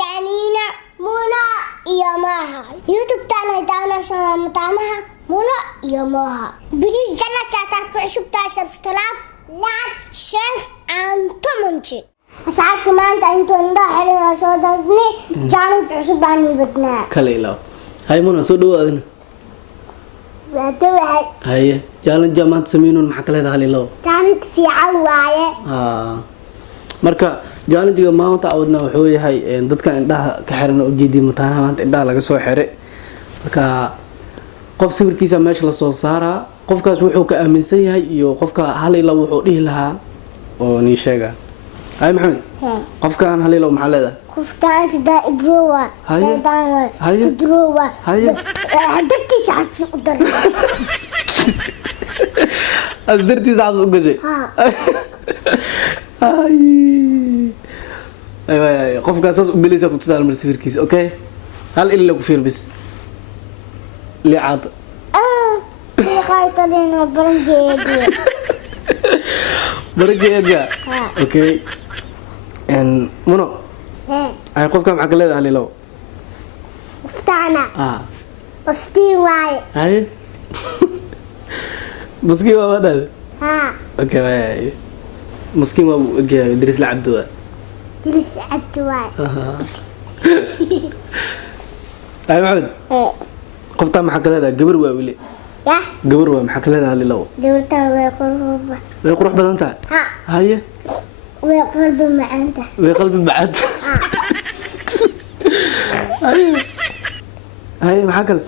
kanina Muna iyo Maha. YouTube tana dawna sama mutamaha Muna iyo Maha. Please janna ta shubta subscribe, like, share and comment. أصحابك ما أنت أنتوا عندها حلوة صوتني جانب عصباني بدنا. كليلا. هاي منى صدوا أذن. وتوعد. هاي جالن جامعة سمينون محكلة هذا ليلا. جانب في عواية. marka jaalintiga maanta awadna wuxuu yahay dadka indhaha ka xiran oo jeedii mutaanaha maanta indhaha laga soo xiray marka qof sawirkiisa meesha la soo saaraa qofkaas wuxuu ka aaminsan yahay iyo qofka hal ila wuxuu dhihi lahaa oo ni sheega hay maxamed qofkan hal ila maxaa leedahay qofkan da ibrowa saydan wa sidrowa hadki saad u dar asdarti saad u gashay ايوه قف قاصص وبليس كنت تسال من سفيركيس اوكي هل الا لو كفير بس اللي عاط يا خايطين برجيجا اوكي ان منو اي قف كم عقلد هل لو افتعنا وستي واي هاي مسكين ما بدل اوكي باي مسكين ما درس لعبدوا درس عبدوا اي محمد قفطه محكلها قبر ويلي يا قبر ومحكلها اللي لو قبرتها ويقرب بدنتها هاي ويقلب معانته ويقلب معانته هاي محكل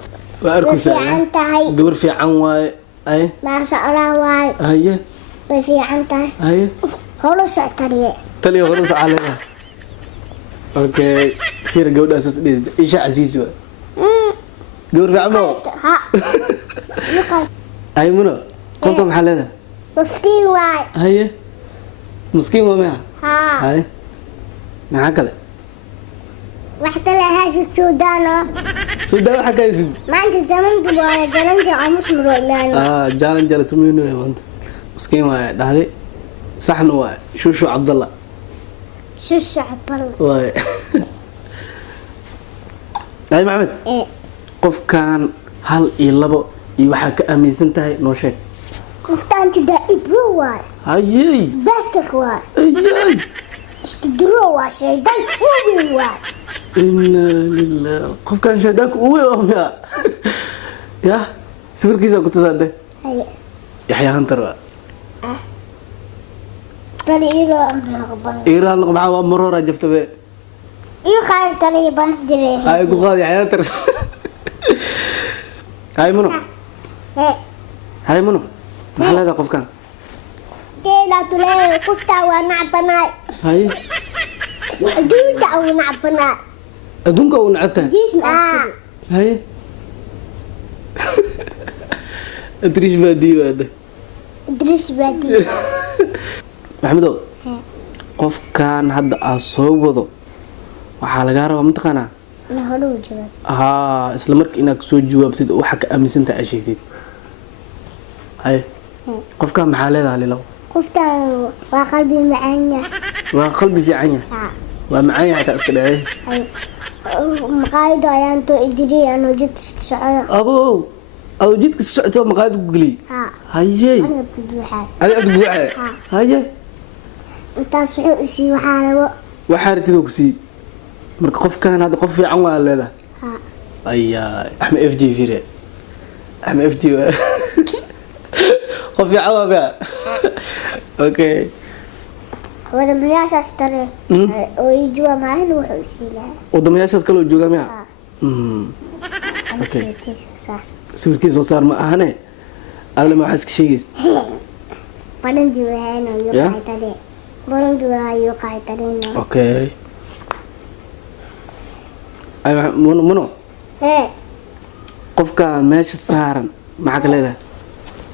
واركس هاي قبر في عن واي اي ما شاء الله واي هاي في عنته هاي خلص تري خلص عليها اوكي خير جودة اساس ايش عزيز و قبر في عمو ها اي منو قلت محل هذا مسكين واي هاي مسكين وما هاي معك كذا واحدة لها سودان حكا يزيد ما انت جلنت عمش مروي جالن جلس منو يا انت مسكين واي هذه صحن واي شو عبد الله شو عبد الله واي هاي محمد قف كان هل يلبو يوحى كأميزن تاي نو شيء قفتان كده إبرو واي هاي بستك واي هاي استدرو واي شيدان قوي واي إنا لله قف كان شيدان قوي يا يا سفر كيسا كنت صادق هاي يحيى هنتر ترى إيران معاه مرورة جفت به خايف ترى بنجري هاي قاضي يحيى هنتر هاي منو هاي منو محل هذا قف كان لا تلاقي قفتا ونعبنا هاي دوتا ونعبنا أدونك ونعبتها جسم هاي أدريش بادي هذا درس بدي محمدو قف كان هذا أصوبه وحال جارة ومتقنا نهرو جواب isla markii inaad soo jawaabtid oo waxa ka aaminsan tahay sheegtid hay qofka maxaa leedahay lilow qofta waa qalbi macaan waa qalbi fiican waa macaan yahay iska dhaay maqaayado ayaan to idiri ano jid socdo أو جيتك سعته مقاعد قلي هاي أنا بدوحة أنا بدوحة هاي أنت صحيح شيء وحارة وحارة دوكسي مرك قف كان هذا قف في عمال هذا أي أحمد إف جي فيري أحمد إف جي قف في عمال بقى أوكي وده ملياش أشتري ويجوا معي وحوشي لها وده ملياش أسكال ويجوا معي أوكي سويركيس وصار ما أهني هذا ما أحس كشيء بلندي وهنا يقع تري بلندي وهاي يقع تري أوكي أي منو قف كان ماشي سهران معك ليه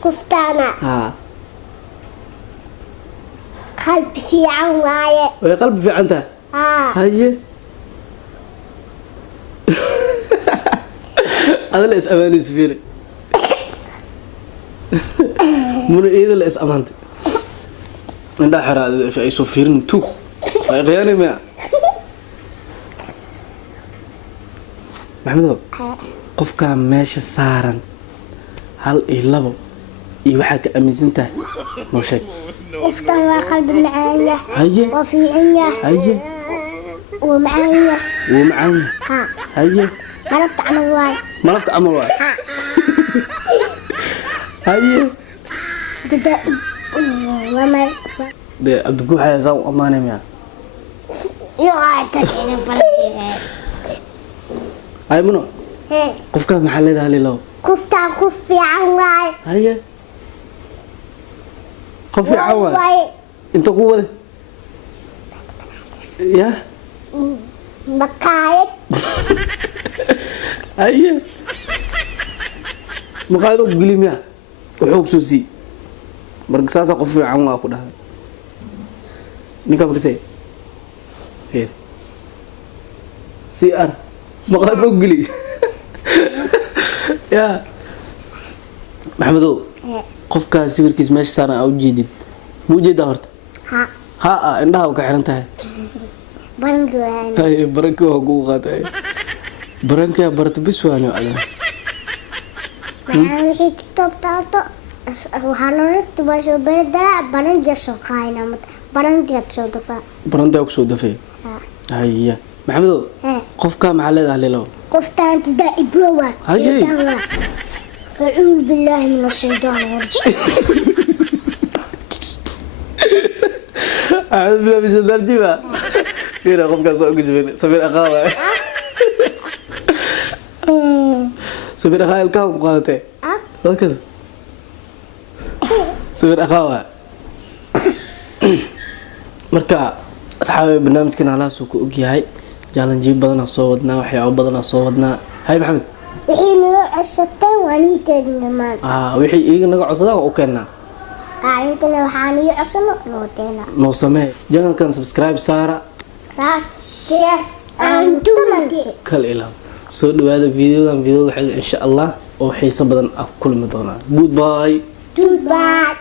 كفتانا قلب في عواية ويا قلب في عنده هاي هذا اللي اسمعني سفيري من إيه اللي اسمعنتي من ده حرا في سفيرن تو غياني ما maxamedow Hee. qofkaa meesha saaran hal iyo labo iyo waxaa ka aaminsan tahay noo sheeg qoftan waa qalbi macaan yah haye waa fiican yah haye waa macaan yah wuu macaan yahay ha haye malabta camal waay malabka camal waay haye dada waa mal dee abdiguuxaya saa u ammaanay miya iyo aatagina baladee haye muno hee qofkaas maxaa leedahay hal iyo labo qoftan qof fiican waay haye qof fiican waay inta ku wade ya makaayad haye maqaayado ku geli miya wuxuu kusoo sii marka saasa qof fiican waa ku dhahday ninka markasay heer CR maqaayado ku geli ya maxamedow hee qofkaa sawirkiis meesha saaran aa ujeedid ma ujeedaa horta ha haa indhaha u ka xiran tahay banduan haye baranka waa kugu qaatay barankaa barata bis waano adan maxaa wixii tiktok taalto waxaa loola tubasho beredala baranjia soo qaayna baranjiad soo dafaa barantaa kusoo dafay ha haya maxamedow hee qofkaa maxaa leedahay lilo qoftan tida ibrowa Haye. shaytaan waa acuudu billaahi min ashaytaan rajiim أعوذ بالله من الشيطان الرجيم فينا قف كان سوق جبين سمير أخاوة سمير أخاوة الكاو قادته ah ركز سمير أخاوة marka asxaabi barnaamijkan halaas uu ku ogyahay jaalanjiib badan soo wadnaa waxyaabo badan soo wadnaa hay maxamed wixii naga codsateen waa niiteedna maan wixii iiga naga codsadaan u keenaa qaarintana waxaan iyo codsano nooteena noo samee janalkan subscribe saara share and comment kal ilaam soo dhawaada videogan videoga xiga insha Allah oo xiiso badan ah kulmi doona goodbye goodbye